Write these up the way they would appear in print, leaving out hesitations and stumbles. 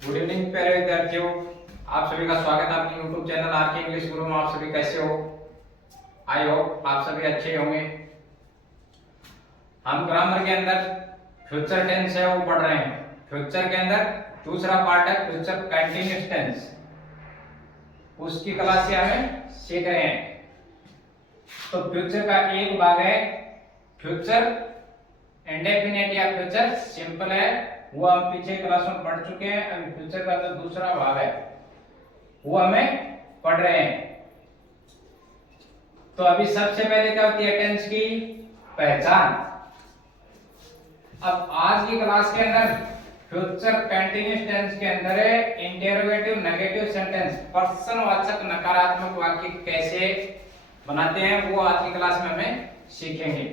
Good evening प्यारे विद्यार्थियों, आप सभी का स्वागत है अपने YouTube चैनल आर के इंग्लिश गुरु में। आप सभी कैसे हो? आई होप आप सभी अच्छे होंगे। हम ग्रामर के अंदर फ्यूचर टेंस है वो पढ़ रहे हैं। फ्यूचर के अंदर दूसरा पार्ट है फ्यूचर कंटिन्यूअस टेंस, उसकी क्लास से हमें सीख रहे हैं। तो फ्यूचर का एक भाग है फ्यूचर इंडेफिनिट या फ्यूचर सिंपल है, वो हम पीछे क्लास में पढ़ चुके हैं। अभी फ्यूचर का जो दूसरा भाग है वो हमें पढ़ रहे हैं। तो अभी सबसे पहले क्या होती है टेंस की पहचान। अब आज की क्लास के अंदर फ्यूचर कंटीन्यूअस टेंस के अंदर है इंटेरोगेटिव नेगेटिव सेंटेंस, प्रश्नवाचक नकारात्मक वाक्य कैसे बनाते हैं वो आज की क्लास में हमें सीखेंगे।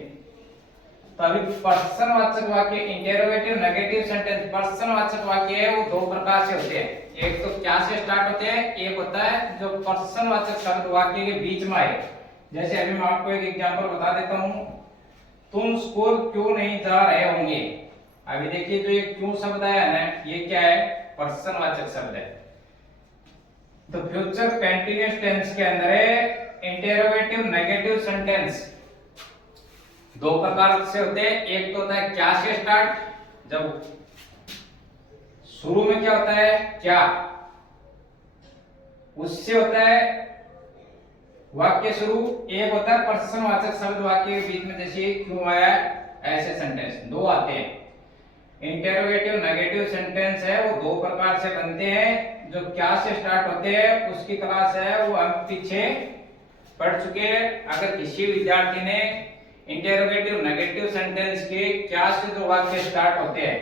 तो अभी प्रश्नवाचक वाक्य इंटेरोगेटिव नेगेटिव सेंटेंस प्रश्नवाचक वाक्य है वो दो प्रकार से होते हैं। एक तो क्या से स्टार्ट होते हैं, एक होता है जो प्रश्नवाचक शब्द वाक्य के बीच में आए। जैसे अभी मैं आपको एक एग्जांपल बता देता हूं, तुम स्कूल क्यों नहीं जा रहे होंगे। अभी देखिए जो ये क्यों शब्द आया ना, ये क्या है, प्रश्नवाचक शब्द है। तो फ्यूचर कंटीन्यूअस टेंस के अंदर है इंटेरोगेटिव नेगेटिव सेंटेंस दो प्रकार से होते हैं। एक तो होता है क्या से स्टार्ट, जब शुरू में क्या होता है क्या, उससे होता है वाक्य शुरू। एक होता है प्रश्नवाचक शब्द वाक्य के बीच में, जैसे क्यों आया, ऐसे सेंटेंस दो आते हैं। इंटेरोगेटिव नेगेटिव सेंटेंस है वो दो प्रकार से बनते हैं। जो क्या से स्टार्ट होते हैं उसकी क्लास है वो हम पीछे पढ़ चुके हैं। अगर किसी विद्यार्थी ने इंटेरोगेटिव नेगेटिव सेंटेंस के क्या से जो वाक्य स्टार्ट होते हैं,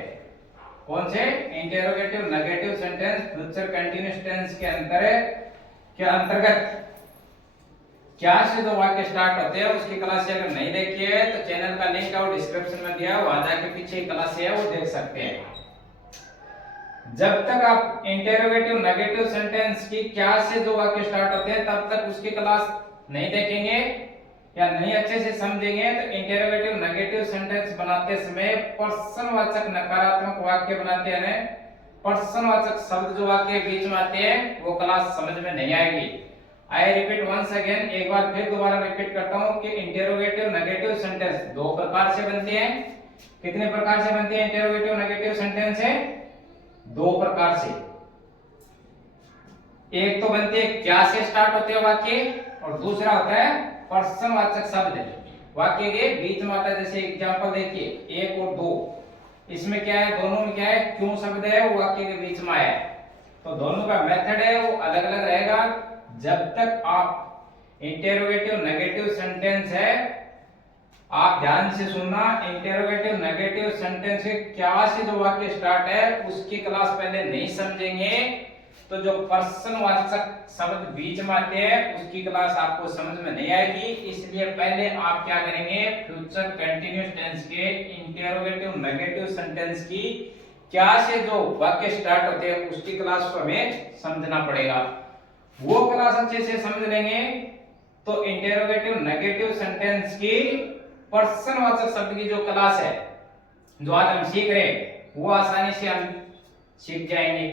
कौन से interrogative negative sentence future continuous tense के अंतर्गत क्या से जो वाक्य स्टार्ट होते हैं उसकी क्लास से अगर नहीं देखी है तो चैनल का लिंक है वो डिस्क्रिप्शन में दिया है, वहां जाके पीछे क्लास है वो देख सकते हैं। जब तक आप इंटेरोगेटिव नेगेटिव सेंटेंस की क्या से जो वाक्य स्टार्ट होते हैं तब तक उसकी क्लास नहीं देखेंगे या नहीं अच्छे से समझेंगे तो इंटेरोगेटिव नेगेटिव सेंटेंस बनाते समय प्रश्नवाचक नकारात्मक वाक्य बनाते हैं, प्रश्नवाचक शब्द जो वाक्य बीच में आते हैं वो क्लास समझ में नहीं आएगी। आई रिपीट वंस अगेन, एक बार फिर दोबारा रिपीट करता हूं कि इंटेरोगेटिव नेगेटिव सेंटेंस दो प्रकार से बनते हैं। कितने प्रकार से बनते हैं इंटेरोगेटिव नेगेटिव सेंटेंस है? दो प्रकार से। एक तो बनते हैं क्या से स्टार्ट होते हैं वाक्य, और दूसरा होता है प्रश्नवाचक शब्द वाक्य के बीच में आता है। जैसे एग्जांपल देखिए 1 और 2, इसमें क्या है, दोनों में क्या है, क्यों शब्द है वो वाक्य के बीच में आया है। तो दोनों का मेथड है वो अलग अलग रहेगा। जब तक आप इंटेरोगेटिव नेगेटिव सेंटेंस है, आप ध्यान से सुनना, इंटेरोगेटिव नेगेटिव सेंटेंस के क्या से जो वाक्य स्टार्ट है उसकी क्लास पहले नहीं समझेंगे तो जो प्रश्नवाचक शब्द बीच में आते हैं उसकी क्लास आपको समझ में नहीं आएगी। इसलिए पहले आप क्या करेंगे, फ्यूचर कंटीन्यूअस टेंस के इंटेरोगेटिव नेगेटिव सेंटेंस की क्या से जो वाक्य स्टार्ट होते हैं उसकी क्लास को हमें समझना पड़ेगा। वो क्लास अच्छे से समझ लेंगे तो इंटेरोगेटिव नेगेटिव सेंटेंस की प्रश्नवाचक शब्द की जो क्लास है जो आज हम सीख रहे हैं वो आसानी से हम सीख जाएंगे।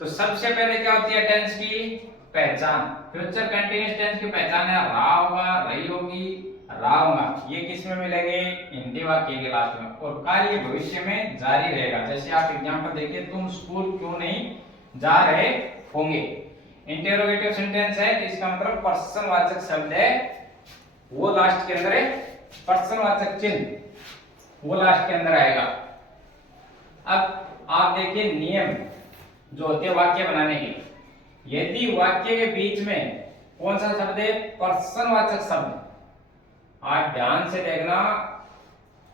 तो सबसे पहले क्या होती है टेंस की पहचान। फ्यूचर कंटीन्यूअस टेंस की पहचान है रहा होगा, रही होगी, रहा होगा। ये किस में मिलेंगे, हिंदी वाक्य के लास्ट में। और कार्य भविष्य में जारी रहेगा। जैसे आप एग्जांपल देखिए, तुम स्कूल क्यों नहीं जा रहे होंगे। इंटेरोगेटिव सेंटेंस है तो इसका मतलब प्रश्नवाचक शब्द है वो लास्ट के अंदर है, प्रश्नवाचक चिन्ह वो लास्ट के अंदर आएगा। अब आप देखिए नियम जो होते हैं वाक्य बनाने के, यदि वाक्य के बीच में कौन सा शब्द है, प्रश्नवाचक शब्द, आप ध्यान से देखना,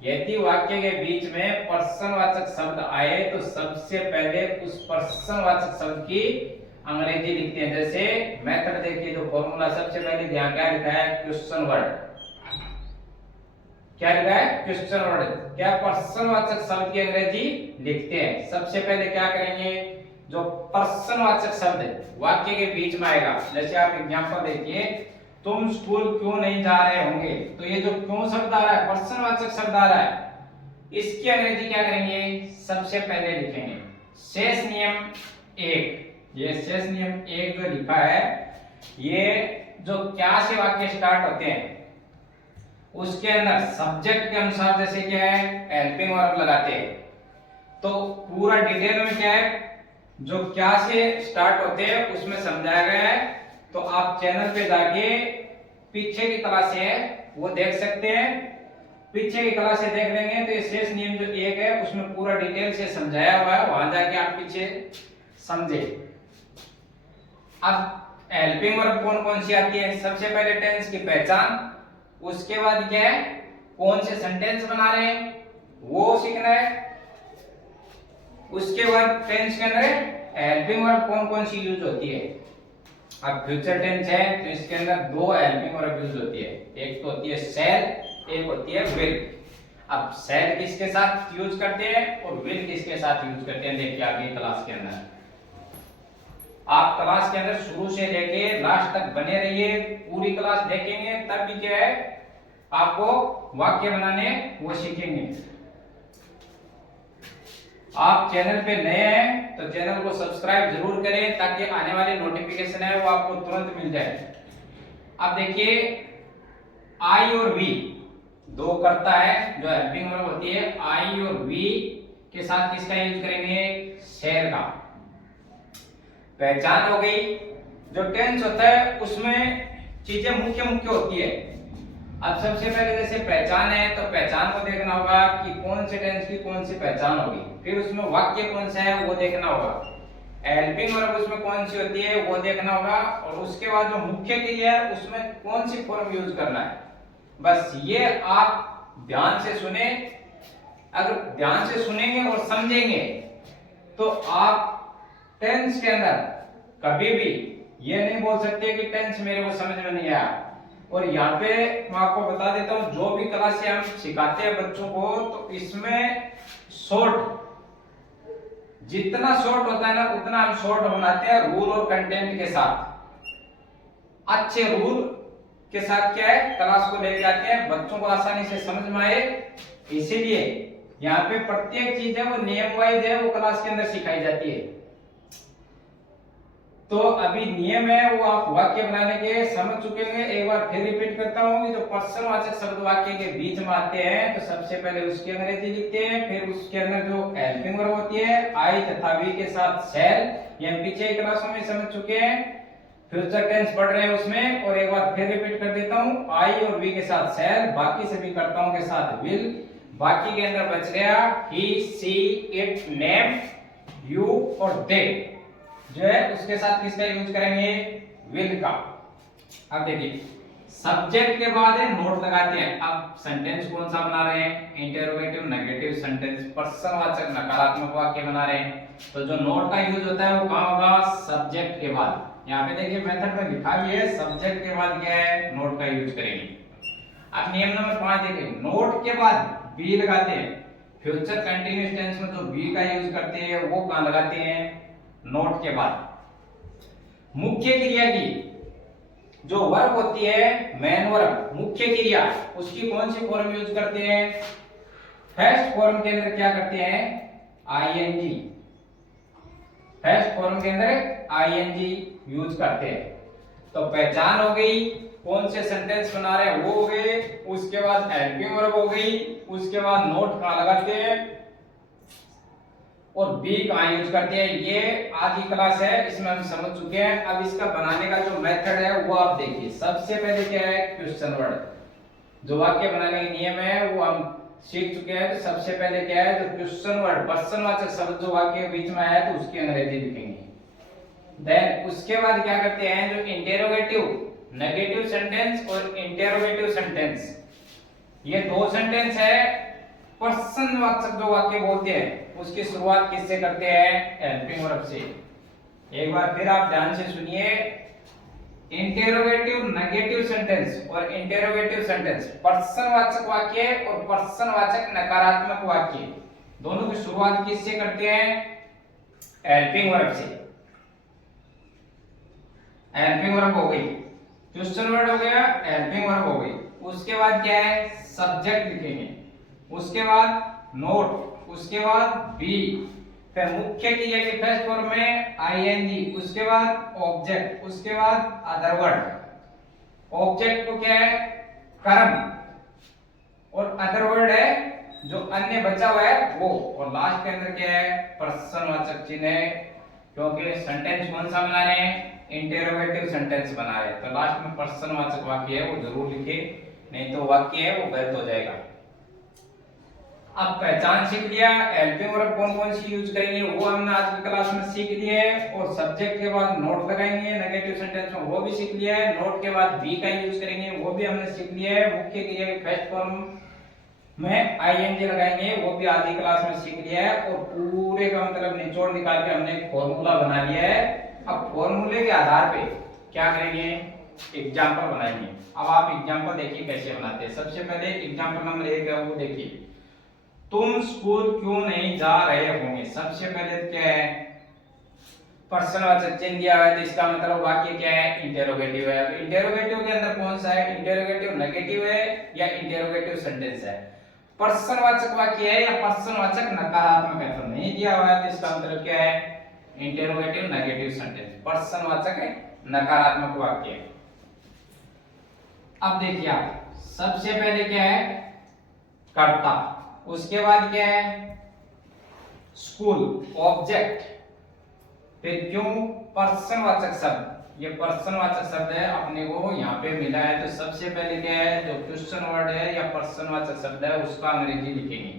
यदि वाक्य के बीच में प्रश्नवाचक शब्द आए तो सबसे पहले उस प्रश्नवाचक शब्द की अंग्रेजी लिखते हैं। जैसे मेथड देखिए, जो फॉर्मूला सबसे पहले ध्यान क्या लिखा है, क्वेश्चन वर्ड। क्या लिखा है, क्वेश्चन वर्ड। क्या प्रश्नवाचक शब्द की अंग्रेजी लिखते हैं। सबसे पहले क्या करेंगे, जो प्रश्नवाचक शब्द वाक्य के बीच में आएगा, जैसे आप एग्जांपल देखिए, तुम स्कूल क्यों नहीं जा रहे होंगे। तो ये जो क्यों शब्द आ रहा है, प्रश्नवाचक शब्द आ रहा है, इसकी अंग्रेजी क्या करेंगे, सबसे पहले लिखेंगे। शेष नियम 1, ये शेष नियम 1 जो लिखा है, ये जो क्या से वाक्य स्टार्ट होते हैं उसके अंदर सब्जेक्ट के अनुसार जैसे क्या है हेल्पिंग वर्ब लगाते हैं। तो पूरा डिटेल में क्या है जो क्या से स्टार्ट होते हैं उसमें समझाया गया है। तो आप चैनल पे जाके पीछे की क्लास है वो देख सकते हैं। पीछे की क्लास से देख लेंगे तो ये शेष नियम जो 1 है उसमें पूरा डिटेल से समझाया हुआ है, वहां जाके आप पीछे समझे। अब हेल्पिंग वर्ब कौन कौन सी आती है? सबसे पहले टेंस की पहचान, उसके बाद क्या है कौन से सेंटेंस बना रहे हैं वो सीखना है। उसके बाद टेंस के अंदर हेल्पिंग वर्ब कौन कौन सी यूज होती है। अब फ्यूचर टेंस है तो इसके अंदर 2 हेल्पिंग वर्ब यूज होती है, एक तो होती है शैल, एक होती है विल। अब शैल किसके साथ यूज करते हैं और विल किसके साथ यूज करते हैं देखिए आगे क्लास के अंदर। आप क्लास के अंदर शुरू से लेके लास्ट तक बने रहिए, पूरी क्लास देखेंगे तब भी क्या है आपको वाक्य बनाने वो सीखेंगे। आप चैनल पे नए हैं तो चैनल को सब्सक्राइब जरूर करें ताकि आने वाली नोटिफिकेशन है वो आपको तुरंत मिल जाए। अब देखिए आई और वी 2 करता है जो हेल्पिंग वर्ब होती है। आई और वी के साथ किसका यूज करेंगे? शेर का। पहचान हो गई। जो टेंस होता है उसमें चीजें मुख्य मुख्य होती है। अब सबसे पहले जैसे पहचान है तो पहचान को देखना होगा कि कौन से टेंस की कौन सी पहचान होगी, फिर उसमें वाक्य कौन सा है वो देखना होगा, हेल्पिंग वर्ब उसमें कौन सी होती है वो देखना होगा, और उसके बाद जो मुख्य क्रिया है उसमें कौन सी फॉर्म यूज करना है। बस ये आप ध्यान से सुने। अगर ध्यान से सुनेंगे और समझेंगे तो आप टेंस के अंदर कभी भी ये नहीं बोल सकते कि टेंस मेरे को समझ में नहीं आया। और यहाँ पे मैं आपको बता देता हूँ जो भी क्लास से हम सिखाते हैं बच्चों को तो इसमें शॉर्ट जितना शॉर्ट होता है ना उतना हम शॉर्ट बनाते हैं रूल और कंटेंट के साथ। अच्छे रूल के साथ क्या है क्लास को लेकर आते हैं, बच्चों को आसानी से समझ में आए। इसीलिए यहाँ पे प्रत्येक चीज है वो नियम वाइज है वो क्लास के अंदर सिखाई जाती है। तो अभी नियम है वो आप वाक्य बनाने के समझ चुके हैं। एक बार फिर रिपीट करता हूँ कि जो पर्सनवाचक शब्द वाक्य के बीच में आते हैं तो सबसे पहले उसकी अंग्रेजी लिखते हैं, फिर उसके अंदर जो हेल्पिंग वर्ब होती है आई तथा वी के साथ शैल, ये हम पीछे क्लासों में समझ चुके हैं। फ्यूचर टेंस पढ़ रहे हैं उसमें, और एक बार फिर रिपीट कर देता हूँ आई और वी के साथ शैल, बाकी सभी कर्ताओं के साथ विल, बाकी के अंदर बच गया ही सी इट नेम यू और दे जो है उसके साथ किसका यूज करेंगे? विल का। अब देखिए सब्जेक्ट के बाद है नोट लगाते हैं। अब सेंटेंस कौन सा बना रहे हैं? इंटरोगेटिव नेगेटिव सेंटेंस, प्रश्नवाचक नकारात्मक वाक्य बना रहे हैं। तो जो नोट का यूज होता है वो कहां होगा? सब्जेक्ट के बाद। यहाँ पे देखिए मेथड में लिखा भी है सब्जेक्ट के बाद क्या है नोट का यूज करेंगे। अब नियम नंबर 5 देखिए नोट के बाद बी लगाते हैं। फ्यूचर कंटीन्यूअस टेंस में जो बी का यूज करते हैं वो कहां लगाते हैं? नोट के बाद। मुख्य क्रिया की जो वर्ब होती है मेन वर्ब मुख्य क्रिया उसकी कौन सी फॉर्म यूज करते हैं? फर्स्ट फॉर्म के अंदर क्या करते हैं? आईएनजी। फर्स्ट फॉर्म के अंदर आईएनजी यूज करते हैं। तो पहचान हो गई, कौन से सेंटेंस बना रहे हैं वो हो गए, उसके बाद हेल्पिंग वर्ब हो गई, उसके बाद नोट कहां लगाते हैं और बी कहां यूज करते हैं। ये आज की क्लास है इसमें हम समझ चुके हैं। अब इसका बनाने का जो मेथड है वो आप देखिए। सबसे पहले क्या है? Question word. जो वाक्य बनाने के नियम है वो हम सीख चुके हैं। तो सबसे पहले क्या है? जो क्वेश्चन वर्ड पर्सनवाचक शब्द जो वाक्य के बीच में आया तो उसकी अंग्रेजी लिखेंगे। देन उसके बाद क्या करते हैं? जो इंटेरोगेटिव नेगेटिव सेंटेंस और इंटेरोगेटिव सेंटेंस, ये 2 सेंटेंस है पर्सनवाचक जो वाक्य बोलते हैं उसकी शुरुआत किससे करते हैं? हेल्पिंग वर्ब से। एक बार फिर आप ध्यान से सुनिए। इंटेरोगेटिव नेगेटिव सेंटेंस और इंटेरोगेटिव सेंटेंस पर्सनवाचक वाक्य और पर्सनवाचक नकारात्मक वाक्य दोनों की शुरुआत किससे करते हैं? हेल्पिंग वर्ब से। हेल्पिंग वर्ब हो गई, क्वेश्चन वर्ड हो गया, हेल्पिंग वर्ब हो गई। उसके बाद क्या है? सब्जेक्ट लिखेंगे, उसके बाद नोट, उसके बाद बी, फिर मुख्य क्रिया के फर्स्ट फॉर्म में आईएनजी, उसके बाद ऑब्जेक्ट, उसके बाद अदर वर्ड। ऑब्जेक्ट को क्या है, कर्म, और अदर वर्ड है जो अन्य बचा हुआ है वो, और लास्ट के अंदर क्या है, प्रश्नवाचक चिन्ह है, क्योंकि सेंटेंस कौन सा बना रहे हैं, इंटेरोगेटिव सेंटेंस बना रहे हैं, तो लास्ट में प्रश्नवाचक वाक्य है वो जरूर लिखे, नहीं तो वाक्य है वो गलत हो जाएगा। अब पहचान सीख लिया, हेल्पिंग वर्ब कौन कौन सी यूज करेंगे वो हमने आज की क्लास में सीख लिए, और सब्जेक्ट के बाद नोट लगाएंगे नेगेटिव सेंटेंस में वो भी सीख लिया है, नोट के बाद बी का यूज करेंगे वो भी हमने सीख लिया है, मुख्य क्रिया के फर्स्ट फॉर्म में आईएनजी लगाएंगे वो भी आज की क्लास में सीख लिया है, और पूरे का मतलब निचोड़ निकाल के हमने एक फॉर्मूला बना लिया है। अब फॉर्मूले के आधार पे क्या करेंगे, एग्जांपल बनाएंगे। अब आप एग्जांपल देखिए कैसे बनाते हैं। सबसे पहले एग्जांपल नंबर 1 है वो देखिए, तुम स्कूल क्यों नहीं जा रहे होंगे। सबसे पहले क्या है, प्रश्नवाचक चिन्ह दिया है, तो इसका मतलब वाक्य क्या है, इंटेरोगेटिव है। तो इंटेरोगेटिव के अंदर कौन सा है, इंटेरोगेटिव नेगेटिव है या इंटेरोगेटिव सेंटेंस है, प्रश्नवाचक वाक्य है या प्रश्नवाचक नकारात्मक है। तो नहीं दिया हुआ है तो इसका मतलब क्या है, इंटेरोगेटिव नेगेटिव सेंटेंस, प्रश्नवाचक है नकारात्मक वाक्य। अब देखिए आप, सबसे पहले क्या है, कर्ता, उसके बाद क्या है, स्कूल, ऑब्जेक्ट, फिर क्यों, प्रश्नवाचक शब्द। ये प्रश्नवाचक शब्द है अपने को यहाँ पे मिला है, तो सबसे पहले क्या है, जो क्वेश्चन वर्ड है या प्रश्नवाचक शब्द है उसका अंग्रेजी लिखेंगे।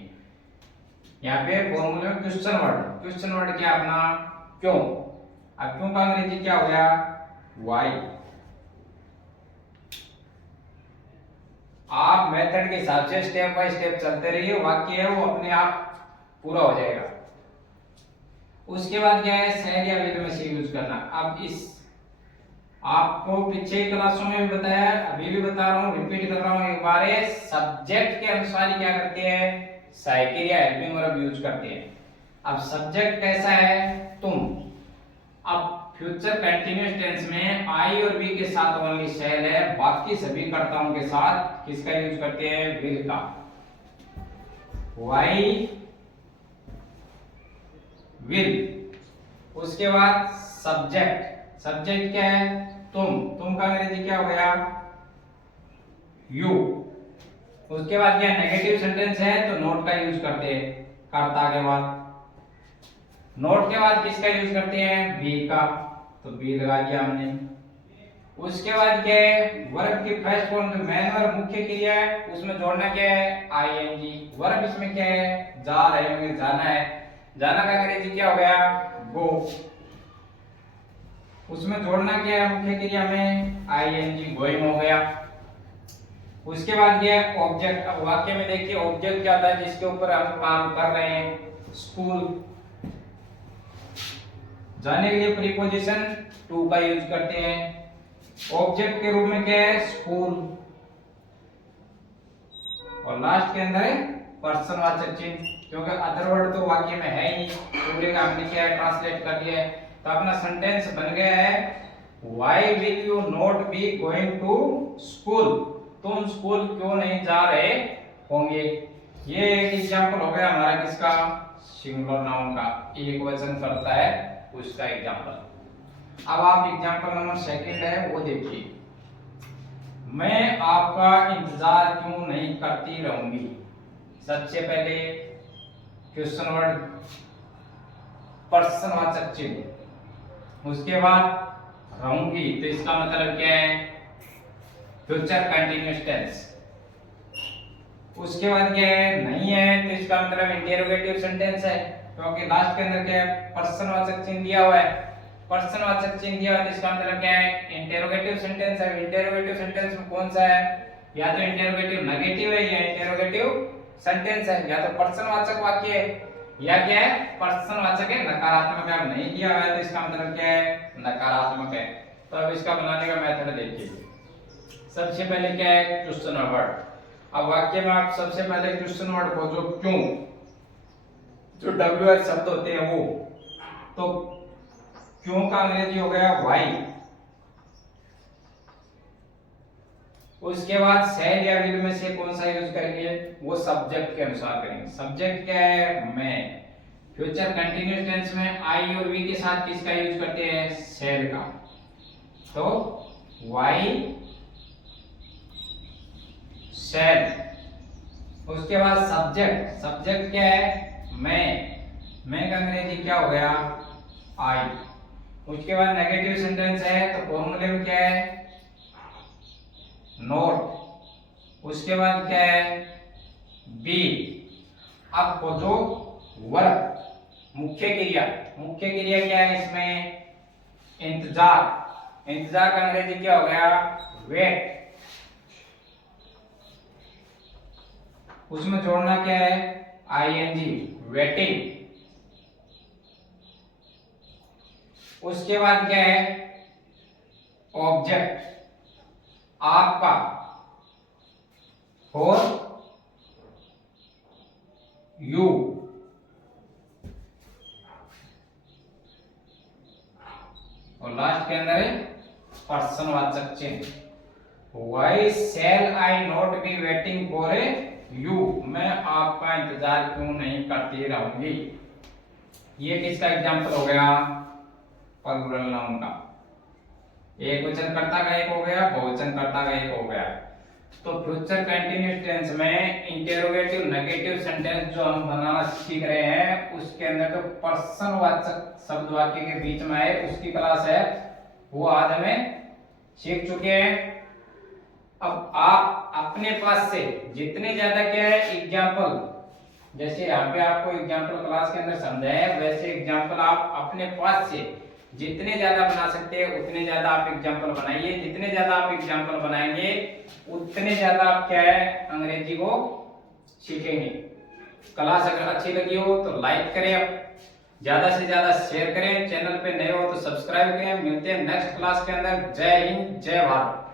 यहाँ पे फॉर्मूले में क्वेश्चन वर्ड, क्वेश्चन वर्ड क्या अपना, क्यों। अब क्यों का अंग्रेजी क्या हो गया, व्हाई। आप मेथड के हिसाब से स्टेप बाय स्टेप चलते रहिए, वाक्य है वो अपने आप पूरा हो जाएगा। उसके बाद क्या है, शहर या विल में से यूज करना। अब इस आपको पीछे क्लासों में भी बताया, अभी भी बता रहा हूँ, रिपीट कर रहा हूँ एक बार, सब्जेक्ट के अनुसार क्या करते हैं, साइकिल या हेल्पिंग वर्ब यूज करते हैं। अब सब्जेक्ट कैसा है, तुम। अब फ्यूचर कंटीन्यूअस टेंस में आई और बी के साथ ओनली शैल है, बाकी सभी कर्ताओं के साथ किसका यूज करते हैं, विल का। Why will. उसके बाद सब्जेक्ट, सब्जेक्ट क्या है, तुम का अंग्रेजी क्या हो गया, यू। उसके बाद क्या, नेगेटिव सेंटेंस है तो नोट का यूज करते हैं, कर्ता के बाद। नोट के बाद किसका यूज करते हैं, बी का, तो बी लगा दिया हमने। उसके बाद क्या है, वर्ब की फर्स्ट फॉर्म में मेन वर्ब मुख्य क्रिया है, उसमें जोड़ना क्या है, आईएनजी। वर्ब इसमें क्या है, जा रहे होंगे, जाना है, जाना का अंग्रेजी क्या हो गया, गो। उसमें जोड़ना क्या है मुख्य क्रिया में, आईएनजी, गोइंग हो गया। उसके बाद क्या है, ऑब्जेक्ट। अब वाक्य में देखिए ऑब्जेक्ट क्या होता है, जिसके ऊपर हम काम कर रहे हैं, स्कूल। जाने के लिए प्रीपोजिशन टू का यूज करते हैं। ऑब्जेक्ट के रूप में क्या है, स्कूल, और लास्ट के अंदर है पर्सनवाचक चिन्ह, क्योंकि अदर वर्ड तो वाक्य में है ही नहीं, पूरे का हमने क्या है, ट्रांसलेट कर दिया है। तो अपना सेंटेंस बन गया है, why will you not be going to school. तुम स्कूल क्यों नहीं जा रहे होंगे। ये एक एग्जांपल हो गया हमारा किसका, सिंगुलर नाउन का, एक वचन करता है उसका एग्जांपल। अब आप एग्जांपल नंबर 2 है वो देखिए, मैं आपका इंतजार क्यों नहीं करती रहूंगी। सबसे पहले क्वेश्चन वर्ड, प्रश्नवाचक चिन्ह, उसके बाद रहूंगी, तो इसका मतलब क्या है, फ्यूचर कंटीन्यूअस टेंस। उसके बाद क्या है, नहीं है, तो इसका मतलब इंटेरोगेटिव सेंटेंस है, क्योंकि लास्ट के अंदर क्या है, प्रश्नवाचक चिन्ह दिया हुआ है। प्रश्नवाचक चिन्ह दिया हुआ है तो इसका मतलब क्या है, इंटेरोगेटिव सेंटेंस है। इंटेरोगेटिव सेंटेंस में कौन सा है, या तो इंटेरोगेटिव नेगेटिव है या इंटेरोगेटिव सेंटेंस है, या तो प्रश्नवाचक वाक्य है या क्या है, प्रश्नवाचक है नकारात्मक है। नहीं दिया हुआ है तो इसका मतलब क्या है, नकारात्मक है। तो अब इसका बनाने का मेथड देखिए। सबसे पहले क्या है, क्वेश्चन वर्ड। अब वाक्य में आप सबसे पहले क्वेश्चन वर्ड खोजो, क्यों, जो WH शब्द होते हैं वो, तो क्यों का अंग्रेजी हो गया व्हाई। उसके बाद शैल या विल में से कौन सा यूज करेंगे, वो सब्जेक्ट के अनुसार करेंगे। सब्जेक्ट क्या है, मैं। फ्यूचर कंटिन्यूअस टेंस में आई और वी के साथ किसका यूज करते हैं? शैल का। तो वाई शैल। उसके बाद सब्जेक्ट, सब्जेक्ट क्या है? मैं का अंग्रेजी क्या हो गया? आई। उसके बाद नेगेटिव सेंटेंस है तो फॉर्मूले में क्या है? नोट। उसके बाद क्या है? बी। अब खोजो वर्ब, मुख्य क्रिया। मुख्य क्रिया क्या है इसमें? इंतजार। इंतजार का अंग्रेजी क्या हो गया? वेट। उसमें जोड़ना क्या है? ING, waiting. उसके बाद क्या है? ऑब्जेक्ट, आपका, और यू। और लास्ट के अंदर है पर्सनवाचक चिन्ह। Why shall I not be waiting for you? मैं आपका इंतजार क्यों नहीं करती रहूंगी? ये किसका एग्जाम्पल हो गया? प्लूरल नाउन का। एक वचन कर्ता का एक हो गया, बहुवचन कर्ता का एक हो गया। तो फ्यूचर कंटिन्यूअस टेंस में इंटेरोगेटिव नेगेटिव सेंटेंस जो हम बनाना सीख रहे हैं, उसके अंदर जो पर्सनवाचक शब्द वाक्य के बीच में है उसकी क्लास है, वो आज हमें सीख चुके हैं। अब आप अपने पास से जितने ज्यादा क्या है एग्जाम्पल, जैसे यहाँ पे आपको एग्जाम्पल क्लास के अंदर समझाया है, वैसे एग्जाम्पल आप अपने पास से जितने ज्यादा बना सकते हैं उतने ज्यादा आप एग्जाम्पल बनाइए। जितने ज्यादा आप एग्जाम्पल बनाएंगे उतने ज्यादा आप क्या है अंग्रेजी को सीखेंगे। क्लास अगर अच्छी लगी हो तो लाइक करें, ज्यादा से ज्यादा शेयर करें, चैनल पे नए हो तो सब्सक्राइब करें। मिलते हैं नेक्स्ट क्लास के अंदर। जय हिंद, जय भारत।